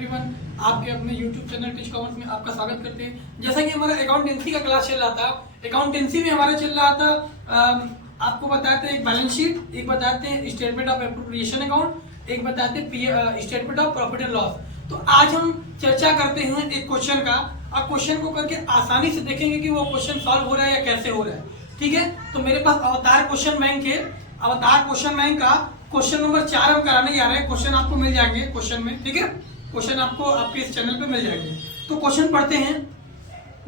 Everyone, आपके अपने YouTube channel teach commerce में आपका स्वागत करते हैं। जैसा कि हमारा अकाउंटेंसी का क्लास चल रहा था, अकाउंटेंसी में हमारा चल रहा था आपको बताते हैं एक बैलेंस शीट, एक बताते हैं स्टेटमेंट ऑफ एप्रोप्रिएशन अकाउंट, एक बताते हैं statement of profit and loss. तो आज हम चर्चा करते हैं एक क्वेश्चन का। अब क्वेश्चन को करके आसानी से देखेंगे कि वो क्वेश्चन सॉल्व हो रहा है या कैसे हो रहा है। ठीक है, तो मेरे पास अवतार क्वेश्चन बैंक है। अवतार क्वेश्चन बैंक का क्वेश्चन नंबर 4 हम कराने जा रहे हैं। क्वेश्चन आपको मिल जाएंगे क्वेश्चन में, ठीक है, क्वेश्चन आपको आपके इस चैनल पे मिल जाएंगे। तो क्वेश्चन पढ़ते हैं।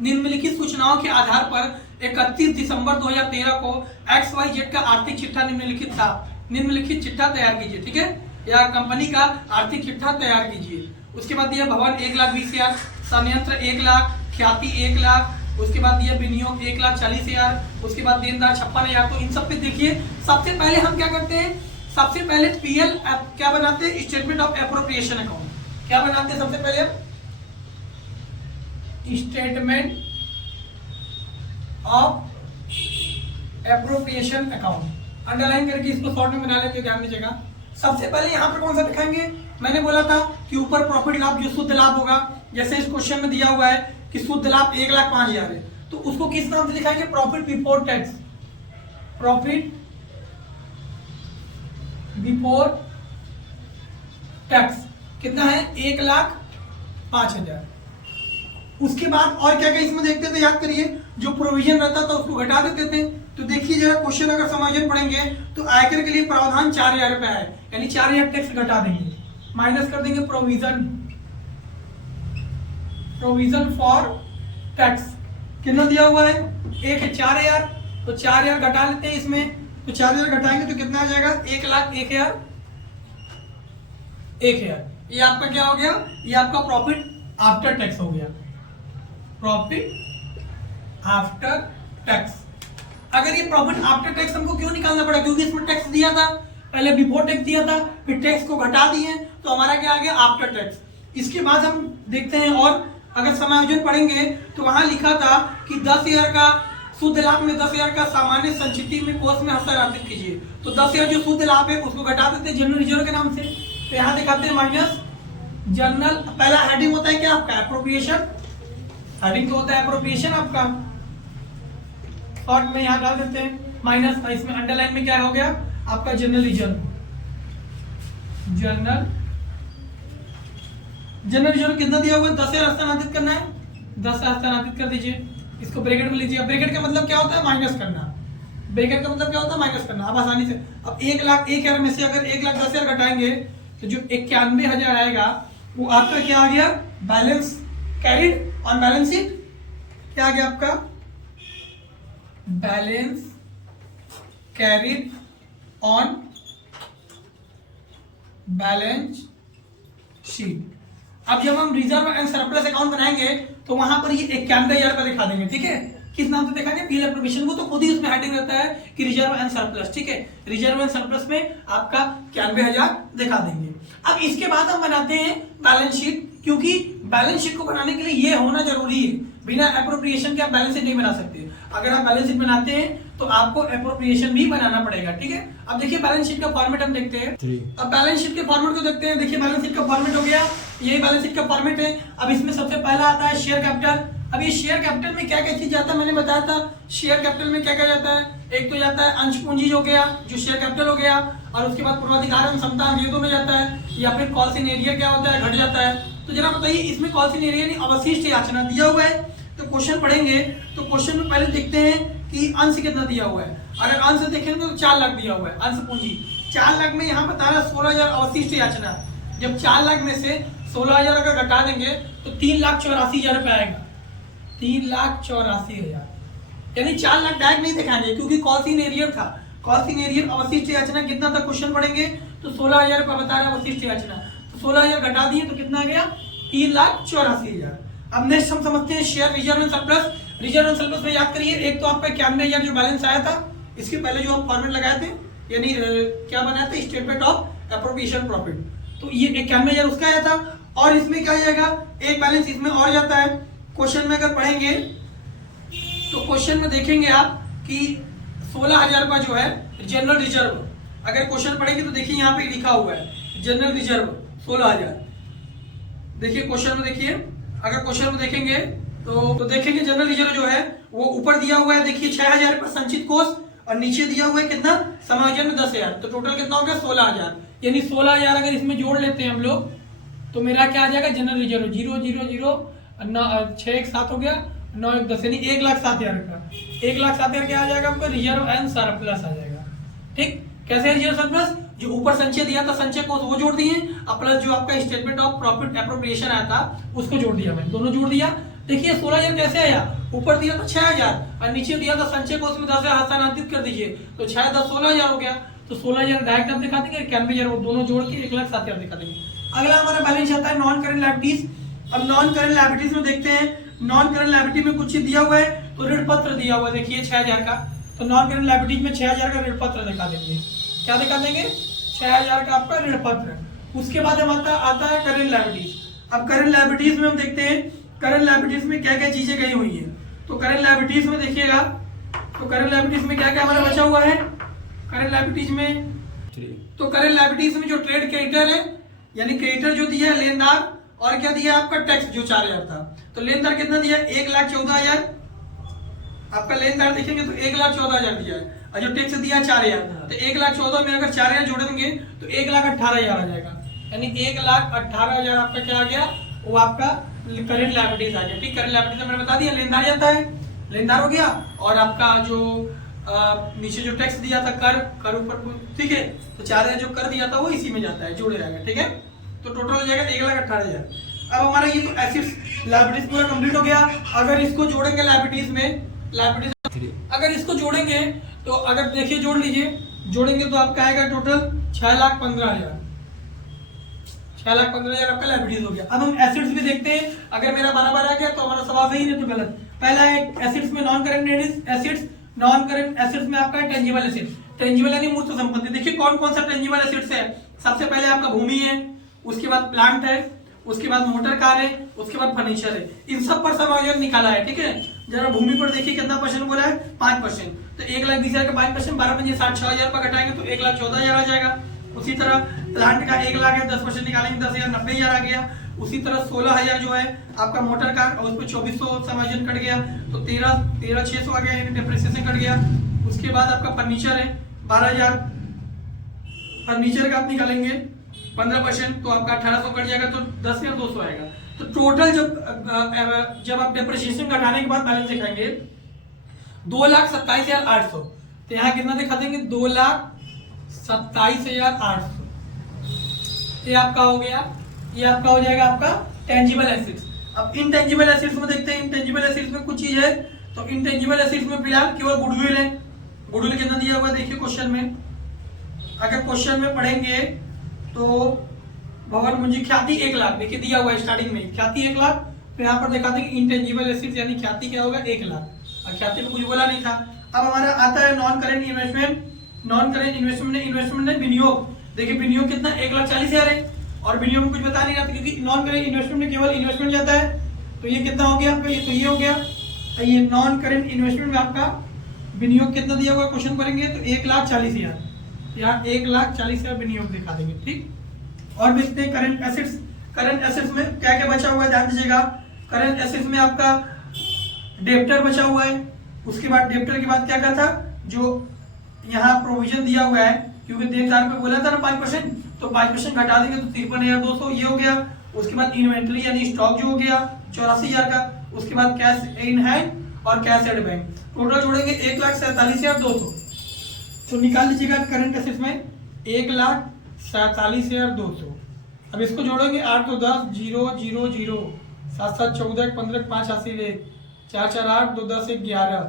निम्नलिखित सूचनाओं के आधार पर 31 दिसंबर 2013 को XYZ का आर्थिक चिट्ठा निम्नलिखित था। निम्नलिखित चिट्ठा तैयार कीजिए, ठीक है, या कंपनी का आर्थिक चिट्ठा तैयार कीजिए। उसके बाद दिया भवन 1,20,000, संयंत्र 1 लाख, ख्याति 1 लाख, उसके बाद दिया विनियोग 1,40,000, उसके बाद देनदार 56,000। तो इन सब पे देखिए, सबसे पहले हम क्या करते हैं, सबसे पहले पीएल क्या बनाते हैं, स्टेटमेंट ऑफ एप्रोप्रिएशन अकाउंट। क्या बनाते हैं सबसे पहले, statement of appropriation account. Underline करके इसको शॉर्ट में बना लेते हैं, ध्यान दीजिएगा। सबसे पहले यहाँ पे कौन सा दिखाएंगे, मैंने बोला था कि ऊपर प्रॉफिट लाभ जो शुद्ध लाभ होगा, जैसे इस क्वेश्चन में दिया हुआ है कि शुद्ध लाभ 1,05,000 है, तो उसको किस नाम से दिखाएंगे, profit before tax. Profit before tax कितना है, 1,05,000। उसके बाद और क्या क्या इसमें देखते थे, याद करिए, जो प्रोविजन रहता था उसको घटा देते थे। तो देखिए जरा क्वेश्चन अगर समायोजन पढ़ेंगे तो आयकर के लिए प्रावधान 4,000 रुपए है, यानी 4,000 टैक्स घटा देंगे, माइनस कर देंगे प्रोविजन फॉर टैक्स। कितना दिया हुआ है, एक है 4,000, तो 4,000 घटा लेते हैं इसमें। तो 4,000 घटाएंगे तो कितना आ जाएगा, 1,01,000। ये आपका क्या हो गया, ये आपका प्रॉफिट आफ्टर टैक्स हो गया, प्रॉफिट आफ्टर टैक्स। अगर ये प्रॉफिट आफ्टर टैक्स हमको क्यों निकालना पड़ा, क्योंकि इसमें टैक्स दिया था, पहले बिफोर टैक्स दिया था, फिर टैक्स को घटा दिए, तो हमारा क्या आ गया, आफ्टर टैक्स। इसके बाद हम देखते हैं, और अगर समायोजन पढ़ेंगे तो वहां लिखा था कि 10,000 का शुद्ध लाभ में 10,000 का सामान्य संचिति में कोष में हस्तांतरित कीजिए। तो 10,000 जो शुद्ध लाभ है उसको घटा देते हैं जनरल रिजर्व के नाम से। तो यहाँ दिखाते हैं माइनस जनरल। पहला हेडिंग होता है क्या आपका, एप्रोप्रिएशन। हेडिंग तो होता है एप्रोप्रिएशन आपका, शॉर्ट में यहाँ डाल देते हैं माइनस। इसमें अंडरलाइन में क्या हो गया आपका, जनरल रिजर्व। जनरल रिजर्व कितना दिया हुआ है, 10,000 हस्तांतरित करना है, 10 हस्तांतरित कर दीजिए। इसको ब्रैकेट में लीजिए। ब्रैकेट का मतलब क्या होता है, माइनस करना। ब्रैकेट का मतलब क्या होता है, माइनस करना। अब आसानी से, अब 1,01,000 में से अगर 1,10,000 घटाएंगे तो जो 91,000 आएगा वो आपका क्या आ गया, balance carried on balance sheet. क्या आ गया आपका, balance carried on balance sheet. अब जब हम रिजर्व एंड सरप्लस अकाउंट बनाएंगे तो वहां पर ये 91,000 का दिखा देंगे, ठीक है। किस नाम से दिखाएंगे, पीएल एप्रोप्रिएशन को, तो खुद ही उसमें हेडिंग रहता है कि रिजर्व एंड सरप्लस, ठीक है। रिजर्व एंड सरप्लस में आपका 91,000 दिखा देंगे। अब इसके बाद हम बनाते हैं बैलेंस शीट, क्योंकि बैलेंस शीट को बनाने के लिए ये होना जरूरी है। बिना एप्रोप्रिएशन के आप बैलेंस शीट नहीं बना सकते। अगर आप बैलेंस शीट बनाते हैं तो आपको एप्रोप्रिएशन भी बनाना पड़ेगा, ठीक है। अब देखिए बैलेंस शीट का फॉर्मेट हम देखते हैं। अब बैलेंस शीट के फॉर्मेट को देखते हैं। देखिए बैलेंस शीट का फॉर्मेट हो गया, यही बैलेंस शीट का फॉर्मेट है। अब इसमें सबसे पहला आता है शेयर कैपिटल। अब ये शेयर कैपिटल में क्या क्या चीज जाता है, मैंने बताया था शेयर कैपिटल में क्या क्या जाता है। एक तो जाता है अंश पूंजी हो गया, जो शेयर कैपिटल हो गया, और उसके बाद पूर्वाधिकार क्षमता, ये दोनों जाता है, या फिर कॉल्स इन एरिया क्या होता है, घट जाता है। तो जरा बताइए इसमें कॉल्स इन एरिया नहीं अवशिष्ट याचना दिया हुआ है। तो क्वेश्चन पढ़ेंगे तो क्वेश्चन में पहले देखते हैं कि अंश कितना दिया हुआ है। अगर अंश देखेंगे तो 4 लाख दिया हुआ है अंश पूंजी। 4 लाख में यहाँ बता रहा है 16,000 अवशिष्ट याचना। जब 4 लाख में से 16,000 अगर घटा देंगे तो 3,84,000 रुपए आएगा, 3,84,000। यानी 4 लाख डायरेक्ट नहीं दिखाएंगे, क्योंकि कॉस्ट इन एरियर था। कॉस्ट इन एरियर अवशिष्ट याचना कितना था, क्वेश्चन पढ़ेंगे तो 16,000 रुपए बता रहा है अवशिष्ट याचना। तो 16,000 घटा दिए तो कितना आ गया, 3,84,000। अब नेक्स्ट हम समझते हैं share reserve and surplus. Reserve and surplus में याद करिए, एक तो आपका 91,000 जो बैलेंस आया था, इसके पहले जो हम फॉर्मेट लगाए थे, यानी क्या बनाया था, स्टेटमेंट ऑफ एप्रोप्रिएशन प्रॉफिट। तो ये 91,000 उसका आया था, और इसमें क्या जाएगा, एक बैलेंस इसमें और जाता है। क्वेश्चन में अगर पढ़ेंगे तो क्वेश्चन में देखेंगे आप कि 16,000 का जो है जनरल रिजर्व। अगर क्वेश्चन पढ़ेंगे तो देखिए यहाँ पे लिखा हुआ है जनरल रिजर्व 16,000। देखिए क्वेश्चन में देखिए, अगर क्वेश्चन में देखेंगे तो देखेंगे जनरल रिजर्व जो है वो ऊपर दिया हुआ है, देखिए 6000 पर संचित कोष, और नीचे दिया हुआ है कितना, समायोजन में 10,000, तो टोटल कितना हो गया 16,000। यानी 16,000 अगर इसमें जोड़ लेते हैं हम लोग तो मेरा क्या आ जाएगा जनरल रिजर्व 0 0 0 6 1 7 हो गया, 9 1 10, यानी 1,07,000 का 1,07,000 क्या आ जाएगा आपका रिजर्व एंड सरप्लस आ जाएगा। ठीक, कैसे रिजर्व सरप्लस, जो ऊपर संचय दिया था संचय कोष वो जोड़ दिए, और प्लस जो आपका स्टेटमेंट ऑफ प्रॉफिट एप्रोप्रिएशन आया था उसको जोड़ दिया, मैंने दोनों जोड़ दिया। देखिए 16,000 कैसे आया, ऊपर दिया था 6,000 और नीचे दिया था संचय कोष में 10,000 हस्तांतरित कर दीजिए, तो 6 10 16,000 हो गया, तो 16,000 डायरेक्ट आप दिखा देंगे, 91,000 वो दोनों जोड़ के 1,07,000 दिखा देंगे। अगला हमारा बैलेंस आता है नॉन करेंट लायबिलिटीज। अब नॉन करेंट लायबिलिटीज में देखते हैं, नॉन करेंट लायबिलिटी में कुछ चीज दिया हुआ है, तो ऋण पत्र दिया हुआ है देखिए 6,000 का, तो नॉन करेंट लायबिलिटीज में 6,000 का ऋण पत्र दिखा देंगे। क्या दिखा देंगे, 6,000 का आपका ऋण पत्र। उसके बाद हम आता है करेंट लायबिलिटीज। अब करेंट लायबिलिटीज में हम देखते हैं करेंट लायबिलिटीज में क्या क्या चीजें गई हुई है, तो करेंट लायबिलिटीज में देखिएगा, तो करेंट लायबिलिटीज में क्या क्या हमारा बचा हुआ है, करेंट लायबिलिटीज में, तो करेंट लायबिलिटीज में जो ट्रेड क्रेडिटर है, यानी क्रेडिटर जो दिया है लेनदार, और क्या दिया आपका टैक्स जो 4,000 था, तो लेनदार कितना दिया 1,14,000, आपका लेनदार देखेंगे तो 1,14,000 दिया है, और जो टैक्स दिया 4,000, तो 1,14,000 में अगर 4,000 जोड़ देंगे तो 1,18,000 आ जाएगा, यानी 1,18,000 आपका क्या आ गया, वो आपका करेंट लायबिलिटीज आ गया। ठीक, करेंट लायबिलिटीज मैंने बता दिया, लेनदार जाता है, लेनदार हो गया, और आपका जो नीचे जो टैक्स दिया था कर ऊपर, ठीक है, तो 4,000 जो कर दिया था वो इसी में जाता है, जोड़े जाएगा। ठीक है, तो टोटल हो जाएगा 1,18,000। अब हमारा ये तो एसेट्स लायबिलिटीज पूरा कंप्लीट हो गया। अगर इसको जोड़ेंगे लायबिलिटीज में, लायबिलिटीज अगर इसको जोड़ेंगे तो अगर देखिए जोड़ लीजिए, जोड़ेंगे तो आपका आएगा टोटल 6,15,000, 6,15,000 आपका लायबिलिटीज हो गया। अब हम एसेट्स भी देखते हैं, अगर मेरा बराबर आ गया तो हमारा सवाल सही, नहीं तो गलत। पहला है एसेट्स में non current assets, non current assets में आपका टेंजिबल एसेट्स, टेंजिबल यानी मूर्त संपत्ति। देखिए कौन कौन सा टेंजिबल एसेट्स है, सबसे पहले आपका भूमि है, उसके बाद प्लांट है, उसके बाद मोटर कार है, उसके बाद फर्नीचर है, इन सब पर समायोजन निकाला है। ठीक है, जरा भूमि पर देखिए कितना परसेंट बोला है, 5%, तो 1,20,000 का 5%, 12 6,000 पर घटाएंगे तो 1,14,000 आ जाएगा। उसी तरह प्लांट का 1,00,000 है, 10% निकालेंगे 10,000, 90,000 आ गया। उसी तरह 16,000 जो है आपका मोटर कार, और उस पर 2,400 समायोजन कट गया, तो 13,600 आ गया, यानी डिप्रिसिएशन कट गया। उसके बाद आपका फर्नीचर है 12,000, फर्नीचर का आप निकालेंगे 15%, तो आपका 1,800 कट जाएगा, तो 10,200 आएगा। तो टोटल जब आप डिप्रिसिएशन घटाने के बाद बैलेंस दिखाएंगे 2,27,800, तो यहाँ कितना दिखा देंगे 2,27,800, ये आपका हो गया, ये आपका हो जाएगा आपका टेंजिबल एसेट्स। अब इनटेंजिबल एसेट्स में देखते हैं, इनटेंजिबल एसेट्स में कुछ चीज है, तो इनटेंजिबल एसेट्स में फिलहाल केवल गुडविल है। गुडविल कितना दिया हुआ है देखिए क्वेश्चन में, अगर क्वेश्चन में पढ़ेंगे तो भवन मुंजी ख्याति 1,00,000 देखिए दिया हुआ है स्टार्टिंग में, ख्याति 1,00,000, तो यहाँ पर दिखा देंगे इंटेंजिबल एसेट्स यानी ख्याति क्या होगा 1,00,000, और ख्याति में कुछ बोला नहीं था। अब हमारा आता है non current investment, non current investment है विनियोग। देखिए विनियोग कितना 1,40,000 है, और विनियोग में कुछ बता नहीं रहा था क्योंकि नॉन करेंट इन्वेस्टमेंट में केवल इन्वेस्टमेंट जाता है, तो ये कितना हो गया आपका, ये तो ये हो गया। ये नॉन करेंट इन्वेस्टमेंट में आपका विनियोग कितना दिया हुआ क्वेश्चन करेंगे तो 1,40,000, यहाँ 1,40,000 विनियोग दिखा देंगे। ठीक, और देखते हैं करंट एसेट्स। करंट एसेट्स में क्या क्या बचा हुआ है ध्यान दीजिएगा। करंट एसेट्स में आपका डेप्टर बचा हुआ है, उसके बाद डेप्टर के बाद क्या क्या था, जो यहाँ प्रोविजन दिया हुआ है, क्योंकि देनदार पे बोला था ना 5%, तो 5% घटा देंगे तो 53,200 ये हो गया। उसके बाद इन्वेंटरी यानी स्टॉक जो हो गया 84,000 का। उसके बाद कैश इन हैंड और कैश एट बैंक, टोटल जोड़ेंगे 1,47,200। तो निकाल लीजिएगा करंट एसेट्स में 1,47,200। अब इसको जोड़ेंगे 8 2 10 0 0 0 7 7 14 15 5 80 4 4 8 2 10 1 11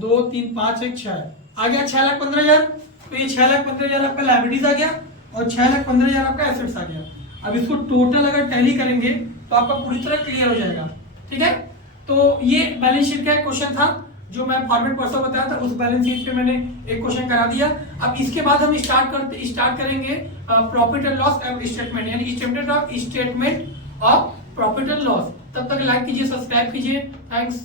2 3 5 1 6 आ गया 6,15,000। तो ये 6,15,000 आपका लायबिलिटीज आ गया और 6,15,000 आपका एसेट्स आ गया। अब इसको टोटल अगर टैली करेंगे तो आपका पूरी तरह क्लियर हो जाएगा। ठीक है, तो ये बैलेंस शीट का क्वेश्चन था जो मैं फॉर्मेट परसों बताया था, उस बैलेंस शीट पे मैंने एक क्वेश्चन करा दिया। अब इसके बाद हम स्टार्ट करेंगे प्रॉफिट एंड लॉस स्टेटमेंट, यानी statement of profit and loss. तब तक लाइक कीजिए, सब्सक्राइब कीजिए। थैंक्स।